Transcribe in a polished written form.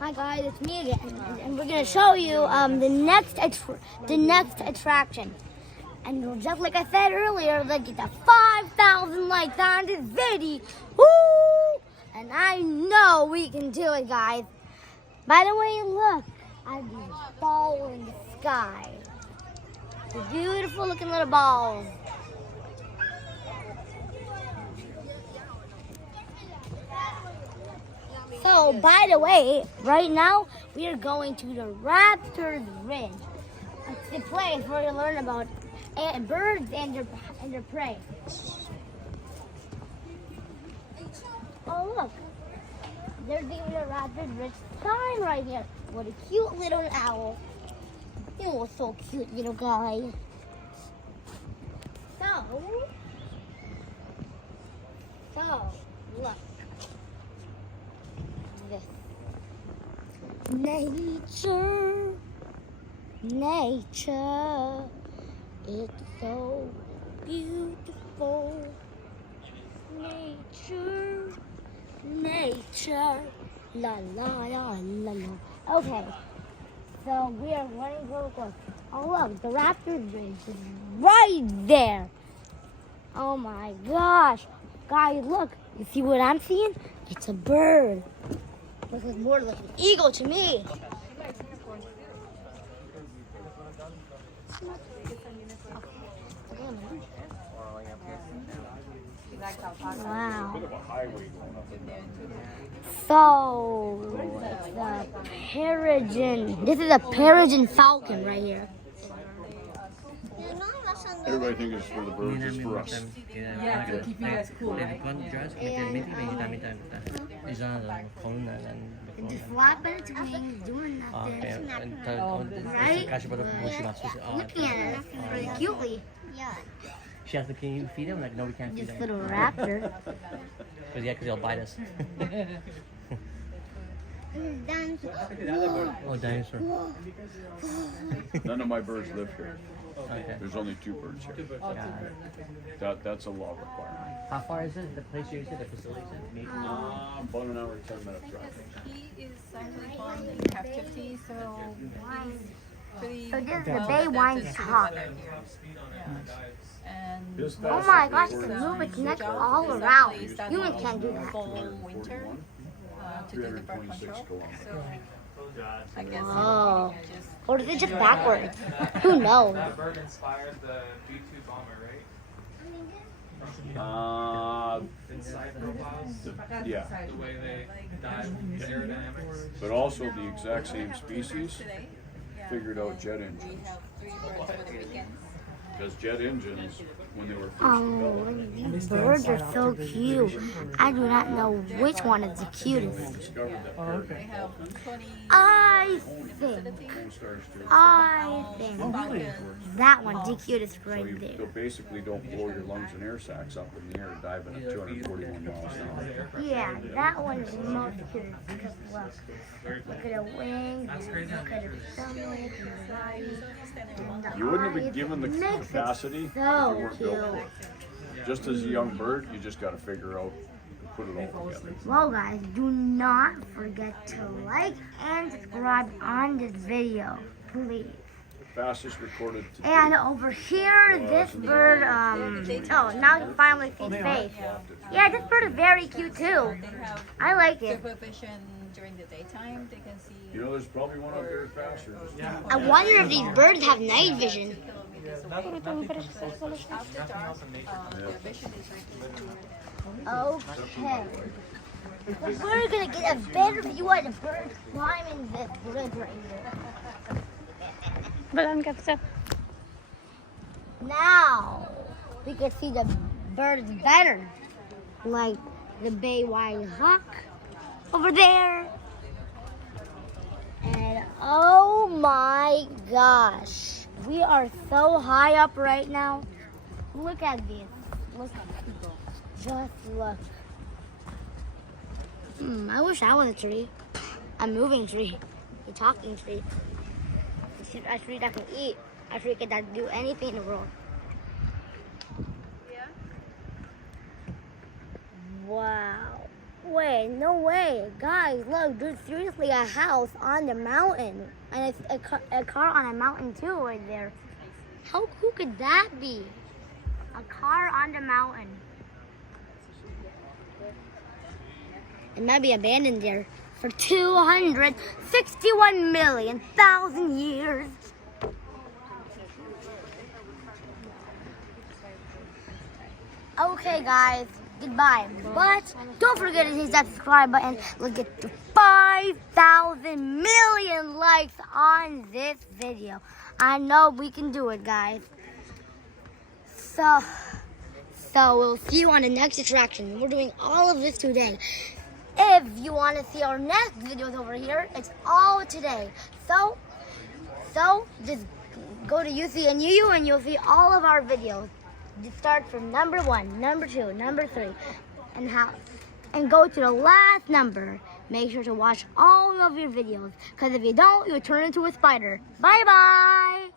Hi guys, it's me again, and we're gonna show you the next attraction. And just like I said earlier, let's get to 5,000 likes on this video. Woo! And I know we can do it, guys. By the way, look, I have these balls in the sky. The beautiful looking little balls. So, by the way, right now we are going to the Raptor's Ridge. It's the place where you learn about birds and their prey. Oh look, there's even a Raptor's Ridge sign right here. What a cute little owl! You are so cute, little guy. So look. This. Nature, it's so beautiful. Nature, la la la la la. Okay, so we are running real close. Oh look, the Raptor's Ridge is right there. Oh my gosh, guys, look! You see what I'm seeing? It's a bird. Looks more like an eagle to me. Wow. So, the peregrine. This is a peregrine falcon right here. Everybody thinks it's for the birds, it's for us. Yeah, to keep you guys cool, right? Just flapping its wings, doing nothing. Right? Looking at it really cutely. She asked me, can you feed him? Like, no, we can't feed This him. little raptor. Because he'll bite us. Oh, dinosaur. None of my birds live here. Okay. There's only 2 birds here. That's a law requirement. How far is it? The place you said, the facility? About an hour and 10 minutes drive. He is actually born in captivity, so he's pretty. So this is the Bay Wine Top. And Oh my gosh, it can move its neck all around. Humans can't do that. fall winter to do the birth 326 control. kilometers. So I guess Oh. just Or is it just backwards? Who knows? That bird inspired the B-2 bomber, right? Inside profiles, Yeah, the way they dive, the aerodynamics. but also the exact same species figured out jet we engines. have 3 birds for the weekend. Because jet engines, when they were first Oh, developed, these birds are so cute. I do not know which one is the cutest. discovered that bird. We have 20 I think Co-stars too. that one's the cutest So right you there. basically don't blow your lungs and air sacs up in the air diving at 241 miles an hour. Yeah, that one is the most cutest because look at her wings, look at her stomach, and her body, and the You wouldn't have been eyes. given the It makes it capacity if you so weren't built for cute. it. Just as a young bird, you just got to figure out and put it all together. Well guys, do not forget to like and subscribe on this video, please. Fastest recorded to date. And over here, this bird, oh, now you finally see its face. Yeah, this bird is very cute too. They have I like it. supervision during the daytime. They can see You know, there's probably one out there faster. I wonder if these birds have night vision. kilometers away. After dark, their vision is reduced. Okay. So we're gonna get a better view of the birds climbing this bridge right here. Now we can see the birds better, like the Bay Wine Hawk over there. And oh my gosh, we are so high up right now. Look at this. Look at people. Just look. I wish I was a tree. A moving tree. A talking tree. A tree that can eat. A tree that can do anything in the world. Yeah. Wow. Wait, no way. Guys, look, there's seriously a house on the mountain. And it's a car on a mountain too right there. How cool could that be? A car on the mountain. It might be abandoned there for 261,000,000 years. Okay, guys, goodbye. But don't forget to hit that subscribe button. Let's get to 5,000 million likes on this video. I know we can do it, guys. So we'll see you on the next attraction. We're doing all of this today. If you want to see our next videos over here, it's all today. So just go to UCNU and you'll see all of our videos. Just start from number 1, number 2, number 3, and go to the last number. Make sure to watch all of your videos, because if you don't, you'll turn into a spider. Bye-bye!